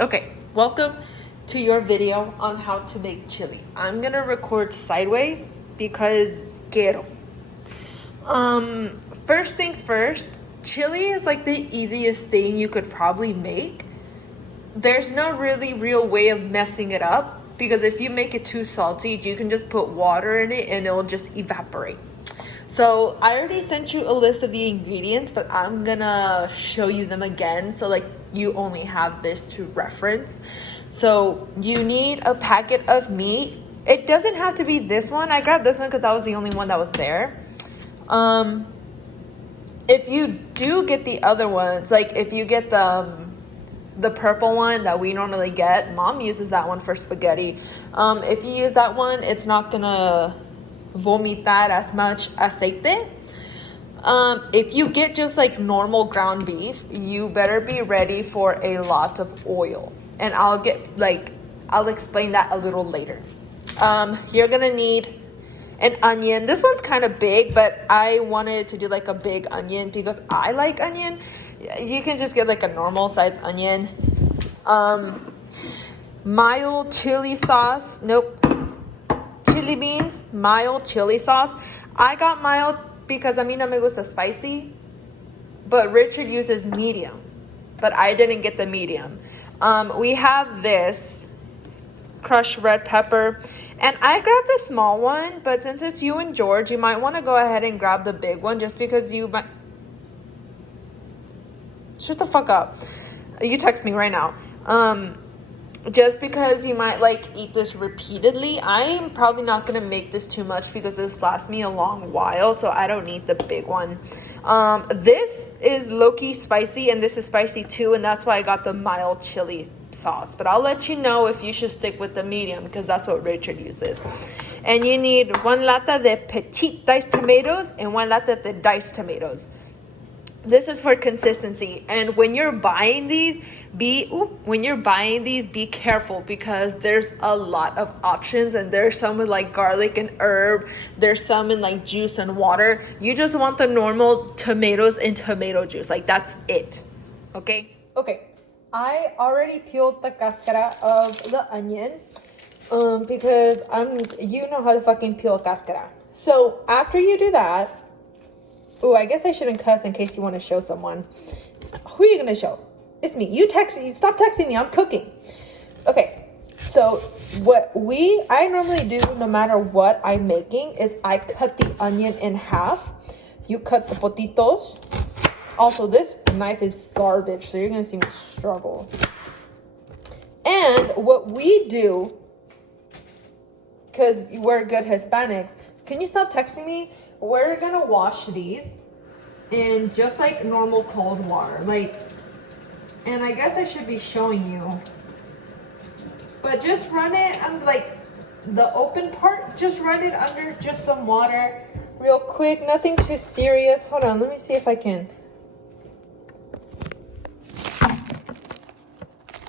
Okay, welcome to your video on how to make chili. I'm gonna record sideways because quiero. First things first, chili is like the easiest thing you could probably make. There's no really real way of messing it up because if you make it too salty, you can just put water in it and it'll just evaporate. So I already sent you a list of the ingredients, but I'm gonna show you them again so like you only have this to reference. So you need a packet of meat. It doesn't have to be this one. I grabbed this one because that was the only one that was there. If you do get the other ones, like if you get the purple one that we normally get, mom uses that one for spaghetti. If you use that one, it's not gonna vomitar as much aceite. If you get just like normal ground beef, you better be ready for a lot of oil. And I'll explain that a little later. You're gonna need an onion. This one's kind of big, but I wanted to do like a big onion because I like onion. You can just get like a normal size onion. Mild chili sauce. Nope. Chili beans, mild chili sauce. I got mild because a mí no me gusta spicy, but Richard uses medium, but I didn't get the medium. We have this crushed red pepper, and I grabbed the small one, but since it's you and George, you might want to go ahead and grab the big one just because you might... Shut the fuck up. You text me right now. Just because you might like eat this repeatedly. I am probably not going to make this too much because this lasts me a long while, so I don't need the big one. This is low-key spicy, and this is spicy too, and that's why I got the mild chili sauce. But I'll let you know if you should stick with the medium because that's what Richard uses. And you need 1 lata de petite diced tomatoes and 1 lata de diced tomatoes. This is for consistency, and when you're buying these, be careful because there's a lot of options, and there's some with like garlic and herb, there's some in like juice and water. You just want the normal tomatoes and tomato juice, like that's it. Okay, I already peeled the cascara of the onion because you know how to fucking peel cascara. So after you do that, I guess I shouldn't cuss in case you want to show someone. Who are you going to show? It's me. You stop texting me. I'm cooking. Okay. So what I normally do no matter what I'm making is I cut the onion in half. You cut the potitos. Also, this knife is garbage, so you're going to see me struggle. And what we do, because we're good Hispanics, can you stop texting me? We're gonna wash these in just like normal cold water, and I guess I should be showing you, but just run it on like the open part, just run it under just some water real quick, nothing too serious. Hold on, let me see if I can.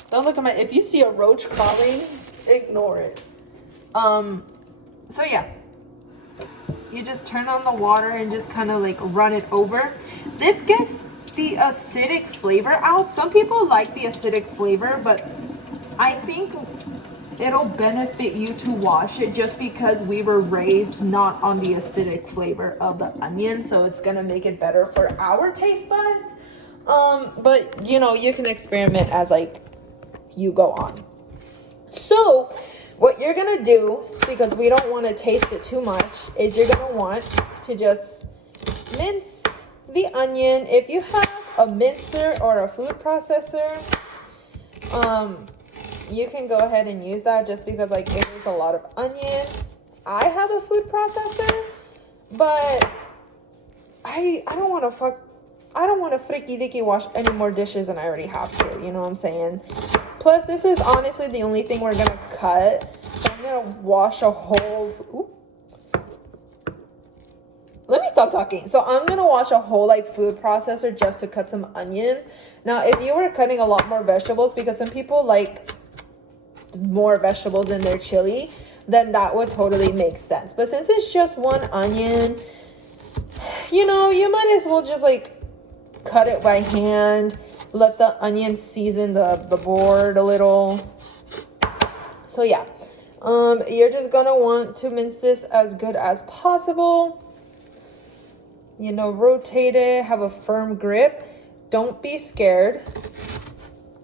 Don't look at my, if you see a roach crawling, ignore it. So yeah. You just turn on the water and just kind of like run it over. This gets the acidic flavor out. Some people like the acidic flavor, but I think it'll benefit you to wash it just because we were raised not on the acidic flavor of the onion. So it's going to make it better for our taste buds. But you know, you can experiment as like you go on. So what you're gonna do, because we don't want to taste it too much, is you're gonna want to just mince the onion. If you have a mincer or a food processor, you can go ahead and use that just because like it is a lot of onion. I have a food processor, but I don't want to freaky dicky wash any more dishes than I already have to, you know what I'm saying? Plus, this is honestly the only thing we're going to cut. So I'm going to wash a whole... Let me stop talking. So I'm going to wash a whole like food processor just to cut some onion. Now, if you were cutting a lot more vegetables, because some people like more vegetables in their chili, then that would totally make sense. But since it's just one onion, you know, you might as well just like cut it by hand. let the onion season the board a little. So yeah, you're just gonna want to mince this as good as possible. You know, rotate it, have a firm grip. Don't be scared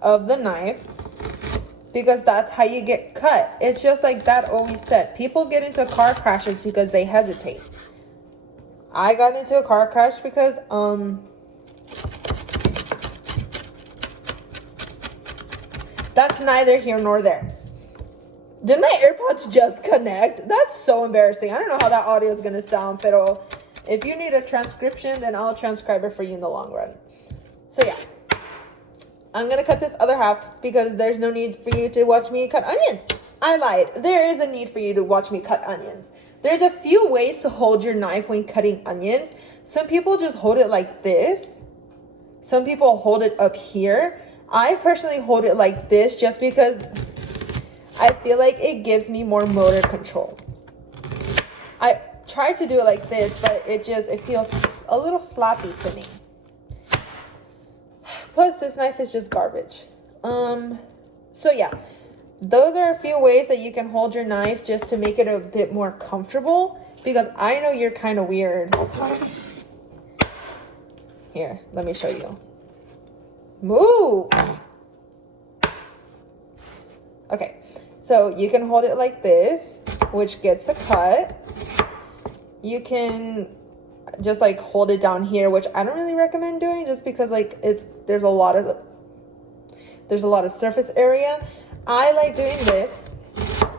of the knife, because that's how you get cut. It's just like Dad always said, people get into car crashes because they hesitate. I got into a car crash because that's neither here nor there. Did my AirPods just connect? That's so embarrassing. I don't know how that audio is gonna sound, pero if you need a transcription, then I'll transcribe it for you in the long run. So yeah, I'm gonna cut this other half because there's no need for you to watch me cut onions. I lied. There is a need for you to watch me cut onions. There's a few ways to hold your knife when cutting onions. Some people just hold it like this. Some people hold it up here. I personally hold it like this just because I feel like it gives me more motor control. I tried to do it like this, but it feels a little sloppy to me. Plus, this knife is just garbage. So yeah, those are a few ways that you can hold your knife just to make it a bit more comfortable, because I know you're kind of weird. Here, let me show you. Move. Okay, so you can hold it like this, which gets a cut. You can just like hold it down here, which I don't really recommend doing just because like there's a lot of surface area. I like doing this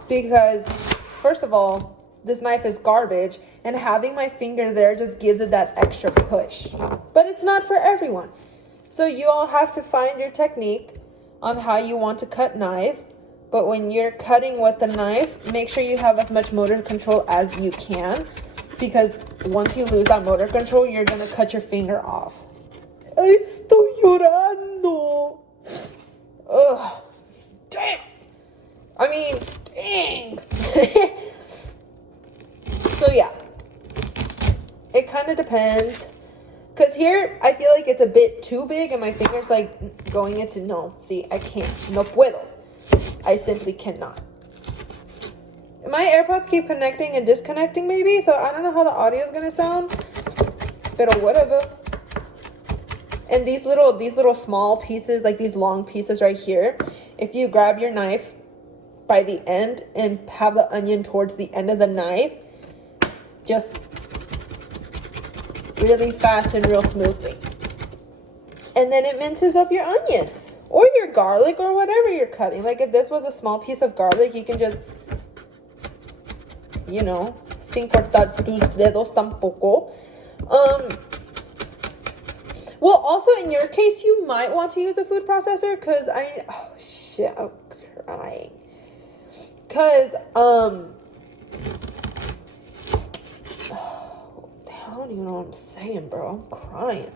because first of all, this knife is garbage, and having my finger there just gives it that extra push. But it's not for everyone. So you all have to find your technique on how you want to cut knives. But when you're cutting with the knife, make sure you have as much motor control as you can, because once you lose that motor control, you're gonna cut your finger off. Estoy llorando. Ugh. Damn. I mean, dang. So yeah, it kind of depends. Because here, I feel like it's a bit too big and my finger's like going into, no, see, I can't. No puedo. I simply cannot. My AirPods keep connecting and disconnecting maybe, so I don't know how the audio is gonna sound, but whatever. And these little small pieces, like these long pieces right here, if you grab your knife by the end and have the onion towards the end of the knife, just really fast and real smoothly. And then it minces up your onion or your garlic or whatever you're cutting. Like if this was a small piece of garlic, you can just, you know, sin cortar tus dedos tampoco. Well, also in your case, you might want to use a food processor because oh shit, I'm crying. Because, I don't even know what I'm saying, bro. I'm crying.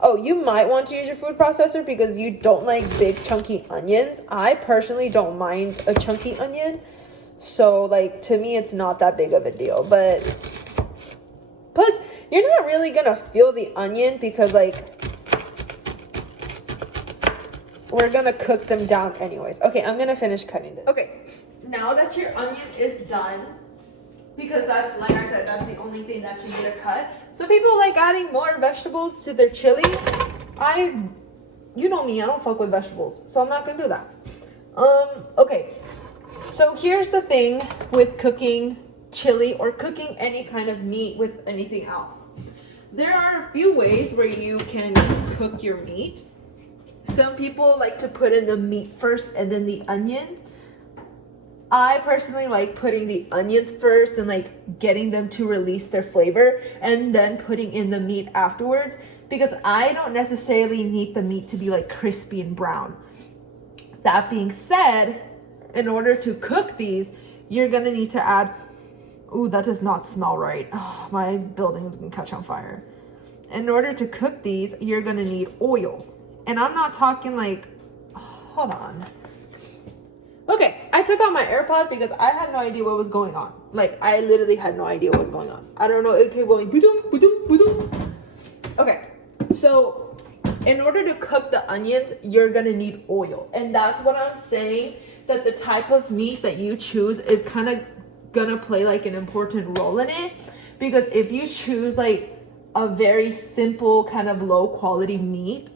Oh, you might want to use your food processor because you don't like big chunky onions. I personally don't mind a chunky onion. So, like, to me, it's not that big of a deal. But, plus, you're not really going to feel the onion because, like, we're going to cook them down anyways. Okay, I'm going to finish cutting this. Okay, now that your onion is done, because that's, like I said, that's the only thing that you need to cut. So people like adding more vegetables to their chili. You know me, I don't fuck with vegetables, so I'm not gonna do that. Okay, so here's the thing with cooking chili or cooking any kind of meat with anything else. There are a few ways where you can cook your meat. Some people like to put in the meat first and then the onions. I personally like putting the onions first and like getting them to release their flavor and then putting in the meat afterwards, because I don't necessarily need the meat to be like crispy and brown. That being said, in order to cook these, you're gonna need to add, ooh, that does not smell right. Oh, my building is gonna catch on fire. In order to cook these, you're gonna need oil. And I'm not talking like, hold on. Okay, I took out my AirPod because I had no idea what was going on. Like, I literally had no idea what was going on. I don't know, it kept going, ba-dum, ba-dum, ba-dum. Okay, so in order to cook the onions, you're gonna need oil. And that's what I'm saying, that the type of meat that you choose is kind of gonna play like an important role in it. Because if you choose like a very simple kind of low quality meat,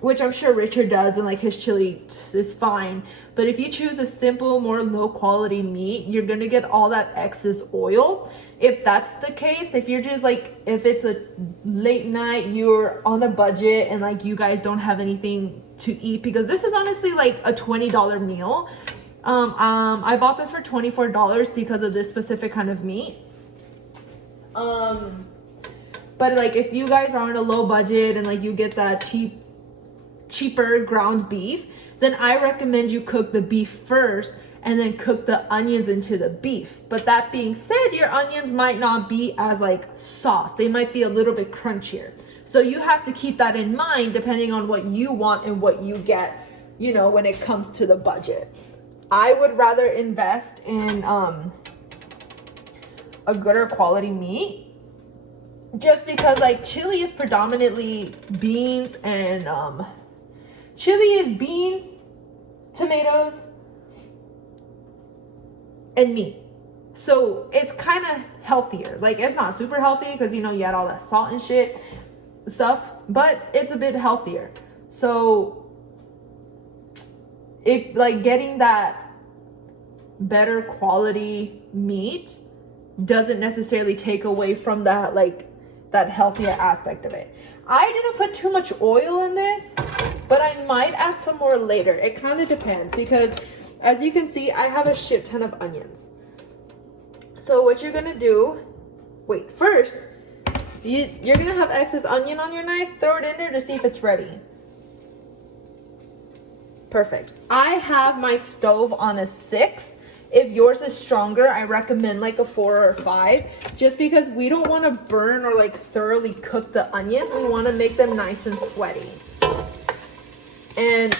which I'm sure Richard does, and like his chili is fine, but if you choose a simple, more low quality meat, you're gonna get all that excess oil. If that's the case, if you're just like, if it's a late night, you're on a budget and like you guys don't have anything to eat, because this is honestly like a $20 meal. I bought this for $24 because of this specific kind of meat. But like if you guys are on a low budget and like you get that cheaper ground beef, then I recommend you cook the beef first and then cook the onions into the beef. But that being said, your onions might not be as like soft. They might be a little bit crunchier. So you have to keep that in mind depending on what you want and what you get, you know, when it comes to the budget. I would rather invest in a gooder quality meat, just because like chili is predominantly beans, and chili is beans, tomatoes, and meat. So it's kind of healthier. Like it's not super healthy because, you know, you add all that salt and shit stuff, but it's a bit healthier. So if like getting that better quality meat doesn't necessarily take away from that, like that healthier aspect of it. I didn't put too much oil in this, but I might add some more later. It kind of depends, because as you can see, I have a shit ton of onions. So what you're gonna do, wait, first, you're gonna have excess onion on your knife, throw it in there to see if it's ready. Perfect. I have my stove on a 6. If yours is stronger, I recommend like a 4 or 5, just because we don't want to burn or like thoroughly cook the onions. We want to make them nice and sweaty. And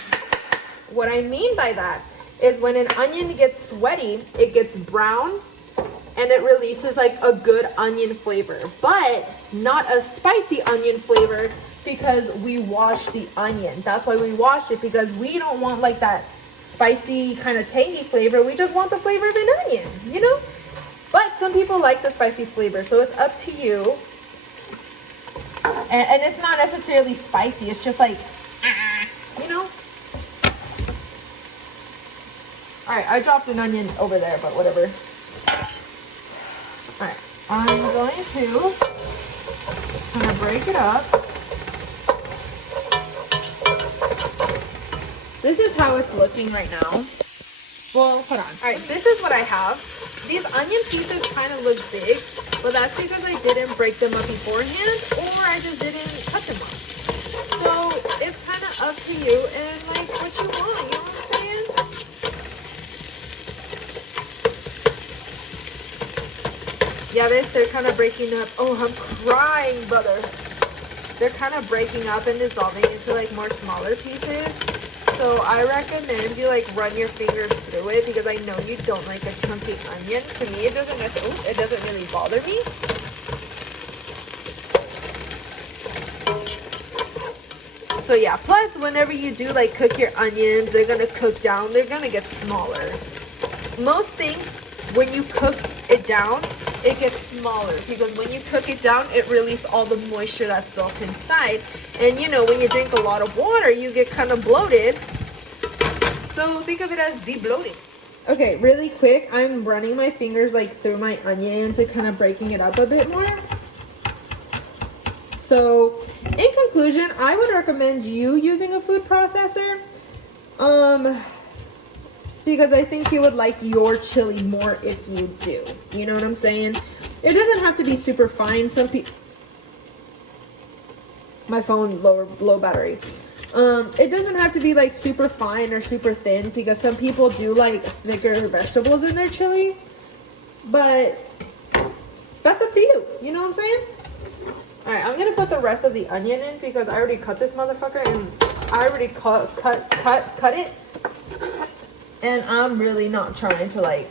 what I mean by that is when an onion gets sweaty, it gets brown and it releases like a good onion flavor, but not a spicy onion flavor, because we wash the onion. That's why we wash it, because we don't want like that spicy kind of tangy flavor. We just want the flavor of an onion, you know? But some people like the spicy flavor, so it's up to you. And it's not necessarily spicy, it's just like, you know? All right, I dropped an onion over there, but whatever. All right, I'm going to kind of break it up. This is how it's looking right now. Well, hold on. All right, this is what I have. These onion pieces kind of look big, but that's because I didn't break them up beforehand, or I just didn't cut them up. So it's kind of up to you and like what you want, you know what I'm saying? Yeah, they're kind of breaking up. Oh, I'm crying, brother. They're kind of breaking up and dissolving into like more smaller pieces. So I recommend you like run your fingers through it, because I know you don't like a chunky onion. To me, it doesn't really bother me. So yeah, plus whenever you do like cook your onions, they're gonna cook down, they're gonna get smaller. Most things, when you cook it down, it gets smaller, because when you cook it down, it releases all the moisture that's built inside. And you know, when you drink a lot of water, you get kind of bloated. So think of it as de-bloating. Okay, really quick, I'm running my fingers like through my onions and kind of breaking it up a bit more. So in conclusion, I would recommend you using a food processor. Because I think you would like your chili more if you do. You know what I'm saying? It doesn't have to be super fine. Some people... My phone, low battery. It doesn't have to be like super fine or super thin, because some people do like thicker vegetables in their chili. But that's up to you. You know what I'm saying? Alright, I'm going to put the rest of the onion in, because I already cut this motherfucker and I already cut it. And I'm really not trying to like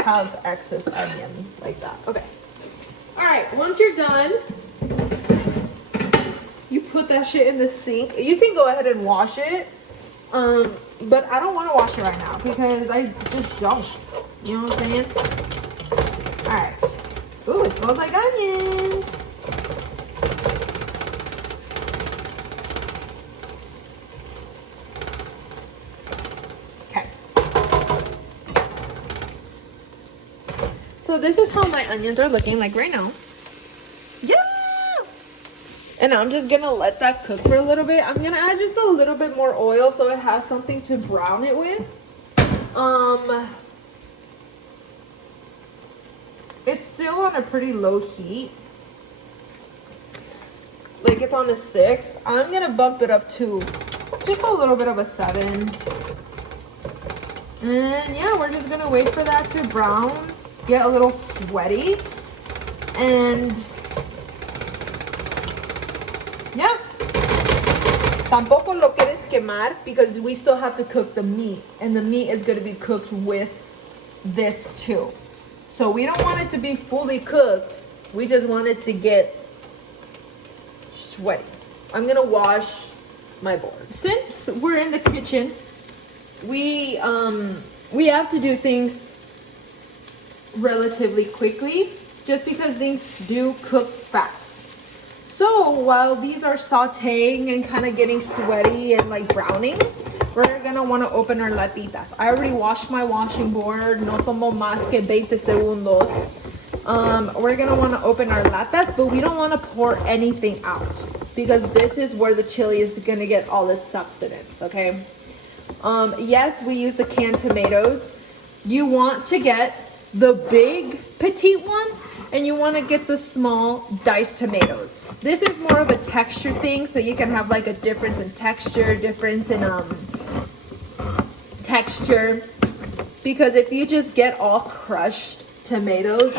have excess onion like that. Okay. All right, once you're done, you put that shit in the sink. You can go ahead and wash it. But I don't want to wash it right now because I just don't. You know what I'm saying? Alright. Ooh, it smells like onions. Okay. So this is how my onions are looking like right now. Yeah! And I'm just gonna let that cook for a little bit. I'm gonna add just a little bit more oil so it has something to brown it with. It's still on a pretty low heat. Like it's on a 6. I'm gonna bump it up to just a little bit of a 7. And yeah, we're just gonna wait for that to brown, get a little sweaty, and yeah. Tampoco lo quieres quemar because we still have to cook the meat, and the meat is gonna be cooked with this too. So we don't want it to be fully cooked. We just want it to get sweaty. I'm gonna wash my board. Since we're in the kitchen, we have to do things relatively quickly just because things do cook fast. So while these are sauteing and kind of getting sweaty and like browning, we're gonna want to open our latitas. I already washed my washing board. No tomo más que 20 segundos. We're gonna want to open our latas, but we don't want to pour anything out because this is where the chili is gonna get all its substance. Okay. Yes, we use the canned tomatoes. You want to get the big petite ones, and you want to get the small diced tomatoes. This is more of a texture thing, so you can have like a difference in texture, difference in texture. Because if you just get all crushed tomatoes,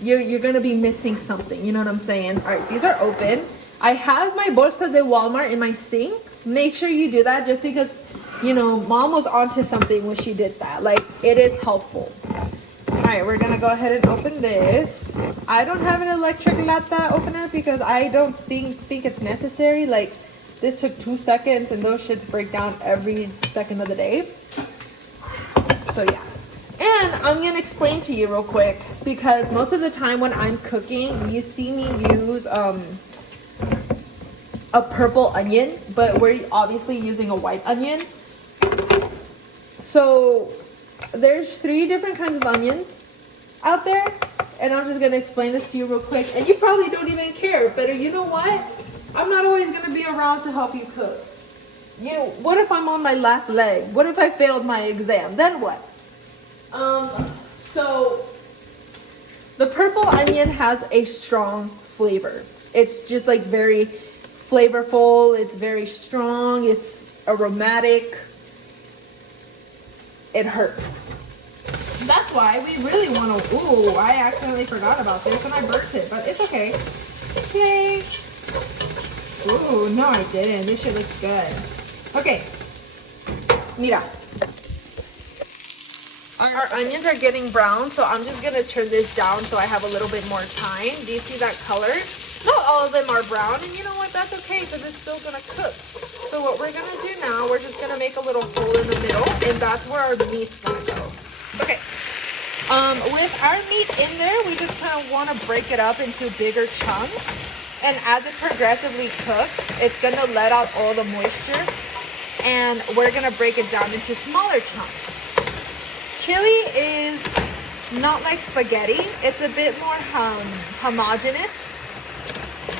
you're gonna be missing something. You know what I'm saying? All right, these are open. I have my bolsa de Walmart in my sink. Make sure you do that, just because, you know, mom was onto something when she did that. Like, it is helpful. All right, we're gonna go ahead and open this. I don't have an electric lata opener because I don't think it's necessary. Like, this took 2 seconds and those shits break down every second of the day. So yeah. And I'm gonna explain to you real quick, because most of the time when I'm cooking, you see me use a purple onion, but we're obviously using a white onion. So there's 3 different kinds of onions out there, and I'm just gonna explain this to you real quick, and you probably don't even care, but you know what? I'm not always gonna be around to help you cook. You know, what if I'm on my last leg? What if I failed my exam? Then what? So the purple onion has a strong flavor. It's just like very flavorful, it's very strong, it's aromatic. It hurts. That's why we really want to. Ooh, I accidentally forgot about this and I burnt it, but it's okay. Yay. Ooh, no, I didn't. This shit looks good. Okay. Mira. Our onions are getting brown, so I'm just gonna turn this down so I have a little bit more time. Do you see that color? Not all of them are brown, and you know what? That's okay because it's still gonna cook. So what we're gonna do now, we're just gonna make a little hole in the middle, and that's where our meat's gonna go. Okay. With our meat in there, we just kind of want to break it up into bigger chunks, and as it progressively cooks, it's gonna let out all the moisture, and we're gonna break it down into smaller chunks. Chili is not like spaghetti. It's a bit more homogeneous.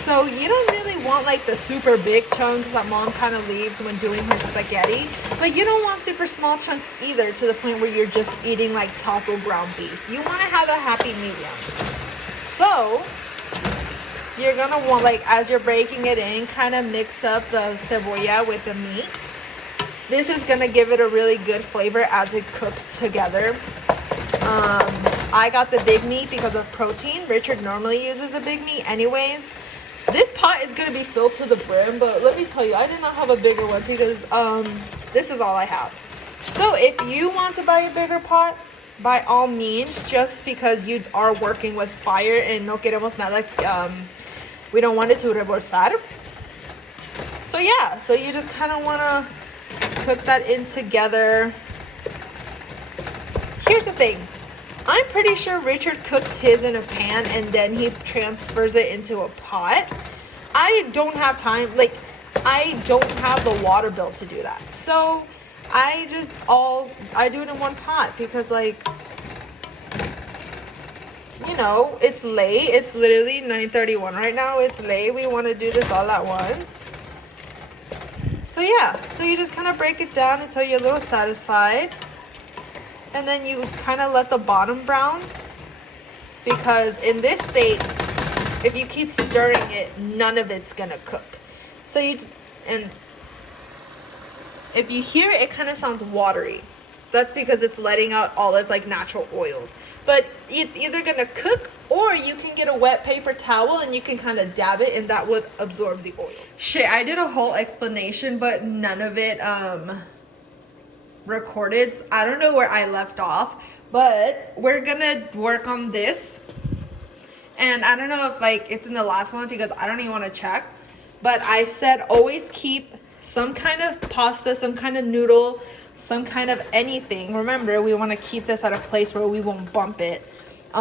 So you don't really want like the super big chunks that mom kind of leaves when doing her spaghetti. But you don't want super small chunks either, to the point where you're just eating like taco ground beef. You want to have a happy medium. So you're going to want, like, as you're breaking it in, kind of mix up the cebolla with the meat. This is going to give it a really good flavor as it cooks together. I got the big meat because of protein. Richard normally uses a big meat anyways. This pot is going to be filled to the brim, but let me tell you, I did not have a bigger one because this is all I have. So if you want to buy a bigger pot, by all means, just because you are working with fire and no queremos nada, we don't want it to rebosar. So yeah, so you just kind of want to cook that in together. Here's the thing. I'm pretty sure Richard cooks his in a pan and then he transfers it into a pot. I don't have time, like, I don't have the water bill to do that. So I do it in one pot because, like, you know, it's late. It's literally 9:31 right now. It's late. We want to do this all at once. So yeah, so you just kind of break it down until you're a little satisfied. And then you kind of let the bottom brown, because in this state, if you keep stirring it, none of it's gonna cook. So and if you hear it, it kind of sounds watery. That's because it's letting out all its like natural oils. But it's either gonna cook, or you can get a wet paper towel and you can kind of dab it and that would absorb the oil. Shit, I did a whole explanation, but none of it recorded. I don't know where I left off, but we're gonna work on this. And I don't know if like it's in the last one because I don't even want to check, but I said always keep some kind of pasta, some kind of noodle, some kind of anything. Remember, we want to keep this at a place where we won't bump it.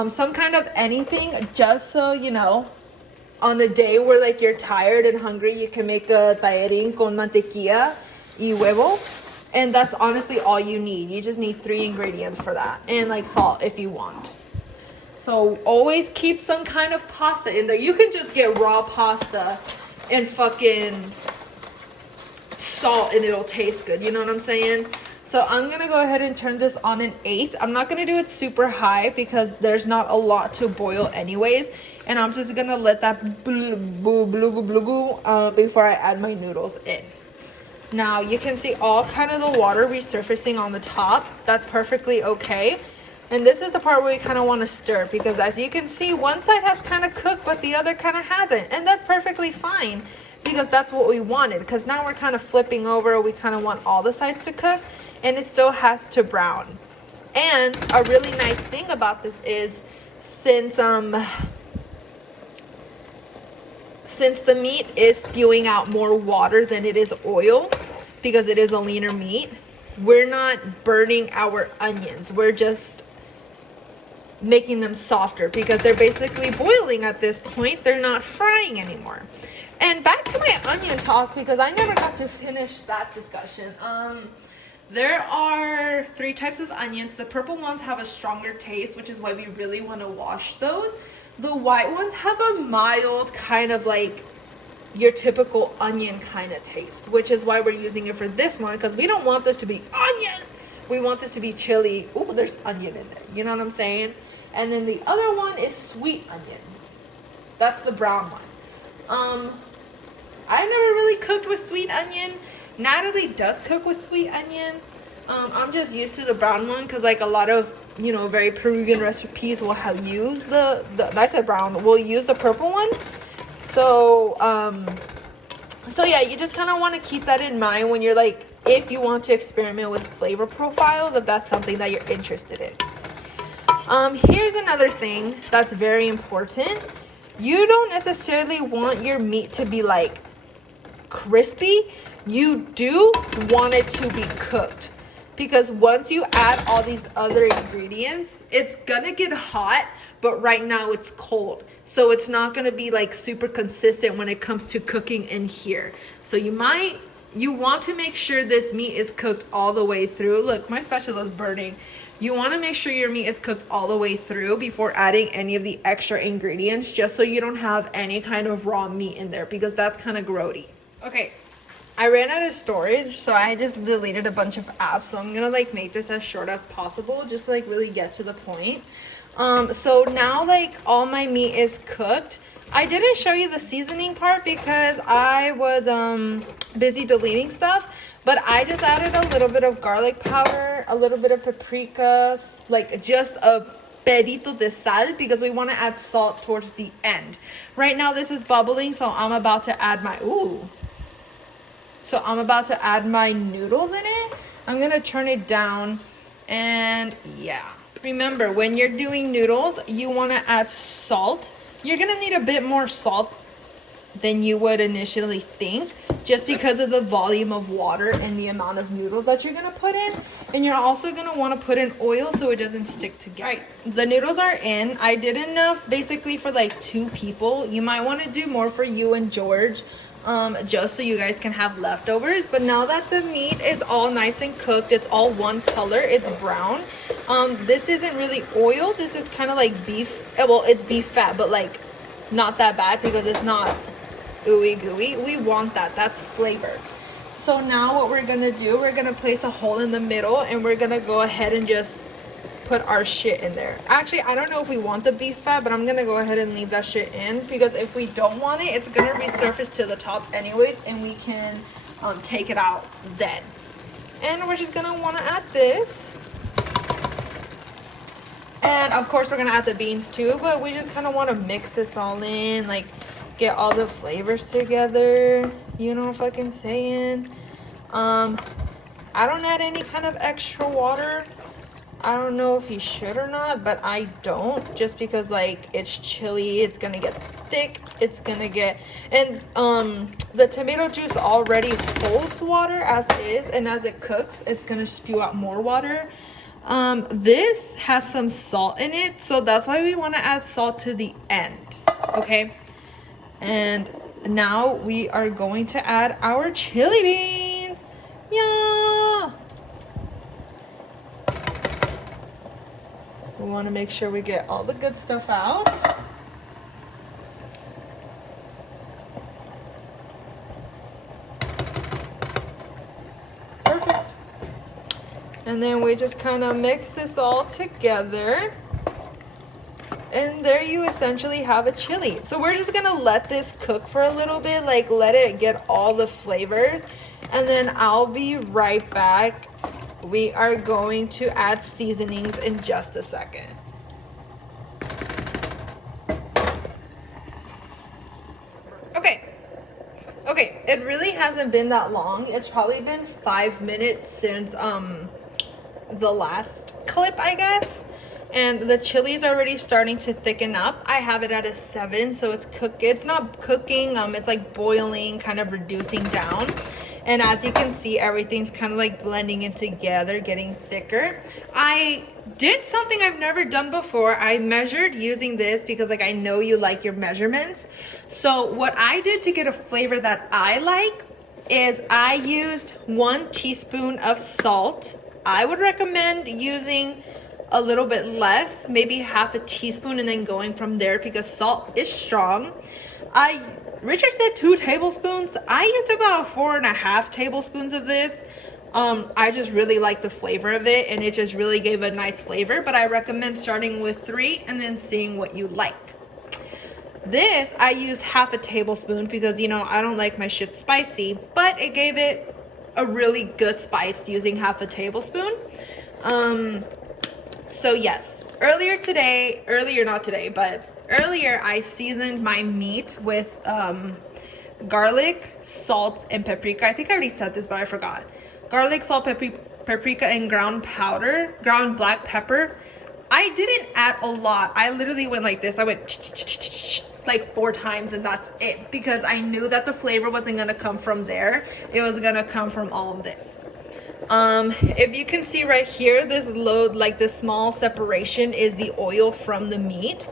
Some kind of anything, just so you know, on the day where like you're tired and hungry, you can make a tallarín con mantequilla y huevo. And that's honestly all you need. You just need 3 ingredients for that. And like salt if you want. So always keep some kind of pasta in there. You can just get raw pasta and fucking salt and it'll taste good. You know what I'm saying? So I'm going to go ahead and turn this on an 8. I'm not going to do it super high because there's not a lot to boil anyways. And I'm just going to let that before I add my noodles in. Now you can see all kind of the water resurfacing on the top. That's perfectly okay. And this is the part where we kind of want to stir, because as you can see, one side has kind of cooked but the other kind of hasn't. And that's perfectly fine because that's what we wanted. Because now we're kind of flipping over. We kind of want all the sides to cook and it still has to brown. And a really nice thing about this is since the meat is spewing out more water than it is oil, because it is a leaner meat, we're not burning our onions. We're just making them softer because they're basically boiling at this point. They're not frying anymore. And back to my onion talk, because I never got to finish that discussion. There are 3 types of onions. The purple ones have a stronger taste, which is why we really want to wash those. The white ones have a mild kind of like your typical onion kind of taste, which is why we're using it for this one, because we don't want this to be onion. We want this to be chili. Oh, there's onion in there. You know what I'm saying? And then the other one is sweet onion. That's the brown one. I never really cooked with sweet onion. Natalie does cook with sweet onion. I'm just used to the brown one because like a lot of, you know, very Peruvian recipes will have used I said brown, we'll use the purple one. So yeah, you just kind of want to keep that in mind when you're like, if you want to experiment with flavor profiles, if that's something that you're interested in. Here's another thing that's very important. You don't necessarily want your meat to be like crispy. You do want it to be cooked, because once you add all these other ingredients, it's gonna get hot, but right now it's cold. So it's not gonna be like super consistent when it comes to cooking in here. So you want to make sure this meat is cooked all the way through. Look, my spatula is burning. You want to make sure your meat is cooked all the way through before adding any of the extra ingredients, just so you don't have any kind of raw meat in there, because that's kind of grody. Okay, I ran out of storage, so I just deleted a bunch of apps. So I'm gonna like make this as short as possible, just to like really get to the point. So now like all my meat is cooked. I didn't show you the seasoning part because I was busy deleting stuff. But I just added a little bit of garlic powder, a little bit of paprika, like just a pedito de sal, because we want to add salt towards the end. Right now this is bubbling, so I'm about to add my noodles in it. I'm gonna turn it down, and yeah. Remember, when you're doing noodles, you want to add salt. You're gonna need a bit more salt than you would initially think, just because of the volume of water and the amount of noodles that you're gonna put in. And you're also gonna wanna put in oil so it doesn't stick together. All right, the noodles are in. I did enough basically for like 2 people. You might wanna do more for you and George, just so you guys can have leftovers. But now that the meat is all nice and cooked, it's all one color, it's brown. This isn't really oil, this is kind of like beef. Well, it's beef fat, but like not that bad because it's not ooey gooey. We want that, that's flavor. So now what we're gonna do, we're gonna place a hole in the middle and we're gonna go ahead and just put our shit in there. Actually, I don't know if we want the beef fat, but I'm gonna go ahead and leave that shit in, because if we don't want it, it's gonna resurface to the top anyways, and we can take it out then. And we're just gonna wanna add this. And of course we're gonna add the beans too, but we just kind of want to mix this all in, like get all the flavors together, you know what I'm fucking saying. I don't add any kind of extra water. I don't know if you should or not, but I don't, just because like it's chili, it's gonna get thick, it's gonna get, and the tomato juice already holds water as is, and as it cooks it's gonna spew out more water. This has some salt in it, so that's why we want to add salt to the end. Okay, and now we are going to add our chili beans. Yeah, we want to make sure we get all the good stuff out. And then we just kind of mix this all together. And there you essentially have a chili. So we're just gonna let this cook for a little bit, like let it get all the flavors. And then I'll be right back. We are going to add seasonings in just a second. Okay, it really hasn't been that long. It's probably been 5 minutes since the last clip, I guess. And the chili is already starting to thicken up. I have it at a 7, so it's not cooking, it's like boiling, kind of reducing down. And as you can see, everything's kind of like blending in together, getting thicker. I did something I've never done before. I measured using this because like I know you like your measurements. So what I did to get a flavor that I like is I used 1 teaspoon of salt. I would recommend using a little bit less, maybe half a teaspoon, and then going from there because salt is strong. Richard said 2 tablespoons. I used about 4.5 tablespoons of this. I just really like the flavor of it, and it just really gave a nice flavor, but I recommend starting with 3 and then seeing what you like. This, I used half a tablespoon because, you know, I don't like my shit spicy, but it gave it a really good spice using half a tablespoon. So yes, earlier I seasoned my meat with garlic, salt, and paprika. I think I already said this, but I forgot. Garlic, salt, paprika, and ground black pepper. I didn't add a lot. I literally went like this. I went like 4 times, and that's it, because I knew that the flavor wasn't gonna come from there. It was gonna come from all of this. If you can see right here, this load, like this small separation, is the oil from the meat.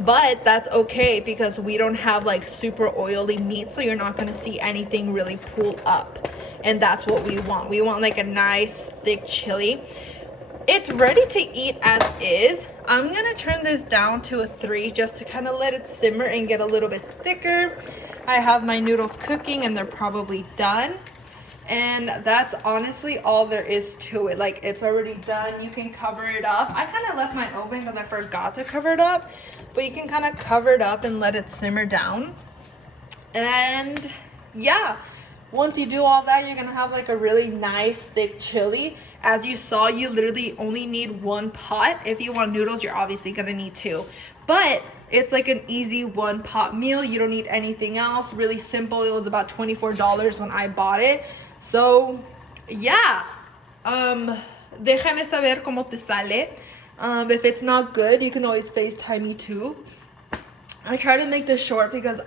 But that's okay because we don't have like super oily meat, so you're not gonna see anything really pull up. And that's what we want. We want like a nice thick chili. It's ready to eat as is. I'm gonna turn this down to a 3 just to kind of let it simmer and get a little bit thicker. I have my noodles cooking and they're probably done. And that's honestly all there is to it. Like, it's already done. You can cover it up. I kind of left mine open because I forgot to cover it up, but you can kind of cover it up and let it simmer down. And yeah, once you do all that, you're gonna have like a really nice thick chili. As you saw, you literally only need 1 pot. If you want noodles, you're obviously gonna need 2, but it's like an easy 1 pot meal. You don't need anything else. Really simple. It was about $24 when I bought it. So yeah, déjame saber cómo te sale. If it's not good, you can always FaceTime me too. I try to make this short because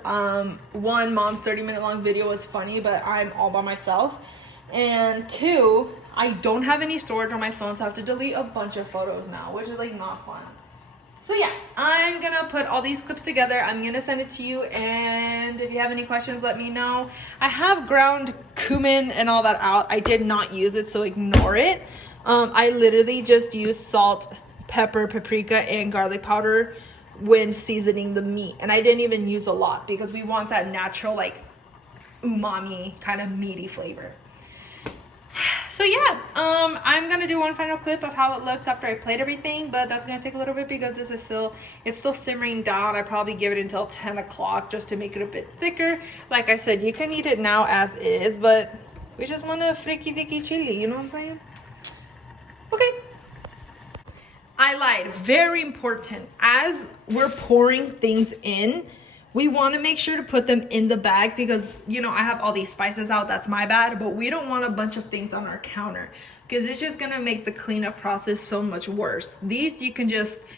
one, mom's 30-minute long video was funny, but I'm all by myself. And two, I don't have any storage on my phone, so I have to delete a bunch of photos now, which is like not fun. So yeah, I'm gonna put all these clips together. I'm gonna send it to you, and if you have any questions, let me know. I have ground cumin and all that out. I did not use it, so ignore it. I literally just use salt, pepper, paprika, and garlic powder when seasoning the meat. And I didn't even use a lot because we want that natural, like, umami kind of meaty flavor. So yeah, I'm gonna do one final clip of how it looks after I plate everything, but that's gonna take a little bit because this is it's still simmering down. I probably give it until 10 o'clock just to make it a bit thicker. Like I said, you can eat it now as is, but we just want a freaky dicky chili, you know what I'm saying? Okay. I lied, very important. As we're pouring things in, we want to make sure to put them in the bag because, you know, I have all these spices out. That's my bad. But we don't want a bunch of things on our counter because it's just going to make the cleanup process so much worse. These you can just